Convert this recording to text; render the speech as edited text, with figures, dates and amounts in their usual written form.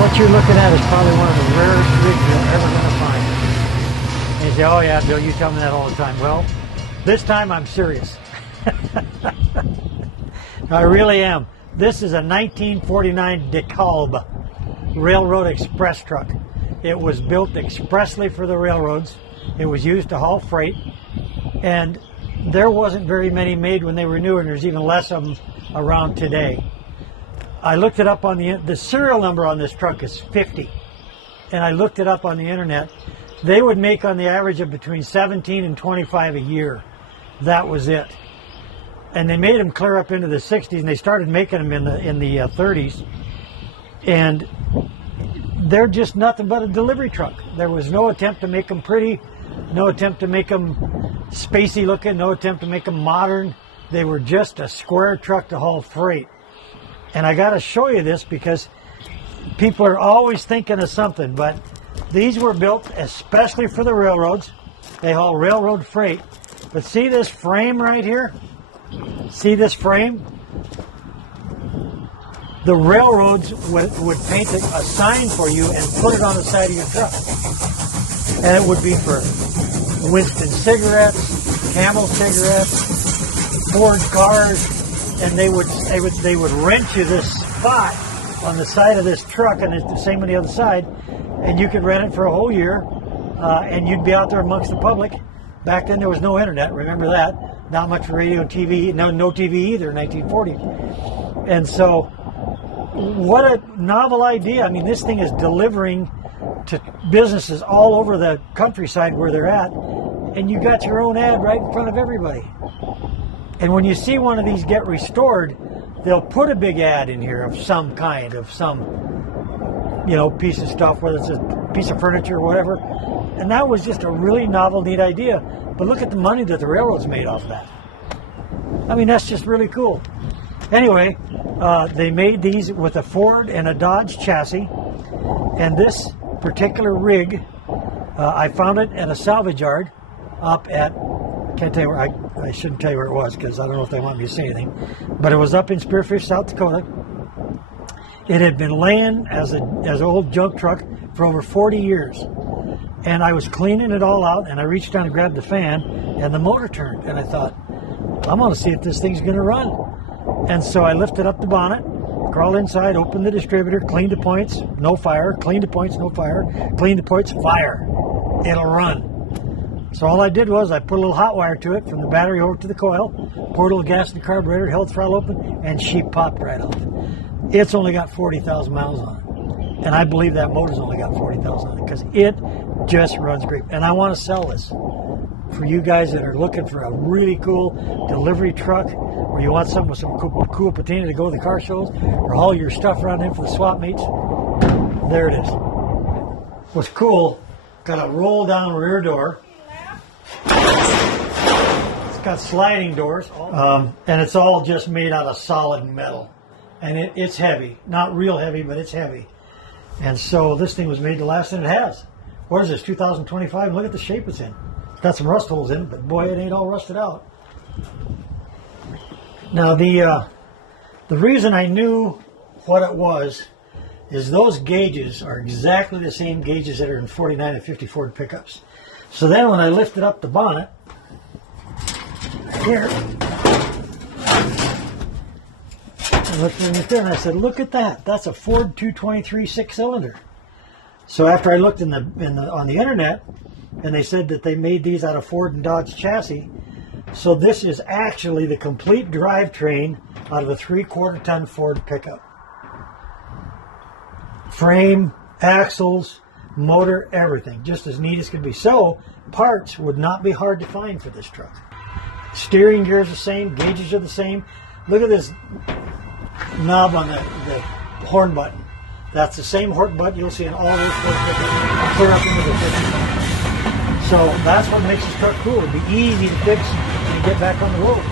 What you're looking at is probably one of the rarest rigs you're ever going to find. And you say, oh yeah, Bill, you tell me that all the time. Well, this time I'm serious. I really am. This is a 1949 DeKalb Railroad Express truck. It was built expressly for the railroads. It was used to haul freight. And there wasn't very many made when they were new, and there's even less of them around today. I looked it up on the serial number on this truck is 50, and I looked it up on the internet. They would make on the average of between 17 and 25 a year. That was it. And they made them clear up into the 60s, and they started making them in the 30s. And they're just nothing but a delivery truck. There was no attempt to make them pretty, no attempt to make them spacey looking, no attempt to make them modern. They were just a square truck to haul freight. And I got to show you this because people are always thinking of something, but these were built especially for the railroads. They haul railroad freight. But see this frame right here? See this frame? The railroads would paint a sign for you and put it on the side of your truck. And it would be for Winston cigarettes, Camel cigarettes, Ford cars. And they would rent you this spot on the side of this truck, and it's the same on the other side, and you could rent it for a whole year, and you'd be out there amongst the public. Back then there was no internet, remember that? Not much radio and TV, no TV either in 1940. And so, what a novel idea. I mean, this thing is delivering to businesses all over the countryside where they're at, and you got your own ad right in front of everybody. And when you see one of these get restored, they'll put a big ad in here of some kind, of some, piece of stuff, whether it's a piece of furniture or whatever. And that was just a really novel, neat idea. But look at the money that the railroads made off of that. I mean, that's just really cool. Anyway, they made these with a Ford and a Dodge chassis. And this particular rig, I found it at a salvage yard up at, can't tell you where, I shouldn't tell you where it was because I don't know if they want me to say anything, but it was up in Spearfish, South Dakota. It had been laying as an old junk truck for over 40 years. And I was cleaning it all out, and I reached down and grabbed the fan, and the motor turned, and I thought, I'm going to see if this thing's going to run. And so I lifted up the bonnet, crawled inside, opened the distributor, cleaned the points, no fire, cleaned the points, no fire, cleaned the points, fire. It'll run. So all I did was I put a little hot wire to it from the battery over to the coil, poured a little gas in the carburetor, held the throttle open, and she popped right off. It's only got 40,000 miles on it. And I believe that motor's only got 40,000 on it because it just runs great. And I want to sell this for you guys that are looking for a really cool delivery truck, or you want something with some cool patina to go to the car shows, or haul your stuff around in for the swap meets. There it is. What's cool, got a roll down rear door. It's got sliding doors, and it's all just made out of solid metal. And it's heavy. Not real heavy, but it's heavy. And so this thing was made to last, and it has. What is this, 2025? Look at the shape it's in. It's got some rust holes in it, but boy, it ain't all rusted out. Now, the reason I knew what it was is those gauges are exactly the same gauges that are in 49 and 50 Ford pickups. So then when I lifted up the bonnet, here, I looked underneath there and I said, look at that. That's a Ford 223 6-cylinder. So after I looked on the internet, and they said that they made these out of Ford and Dodge chassis, so this is actually the complete drivetrain out of a 3/4 ton Ford pickup. Frame, axles, motor, everything, just as neat as could be. So parts would not be hard to find for this truck. Steering gear is the same, gauges are the same. Look at this knob on the horn button. That's the same horn button you'll see in all those Ford pickups, clear up into the 50. So that's what makes this truck cool. It'd be easy to fix and get back on the road.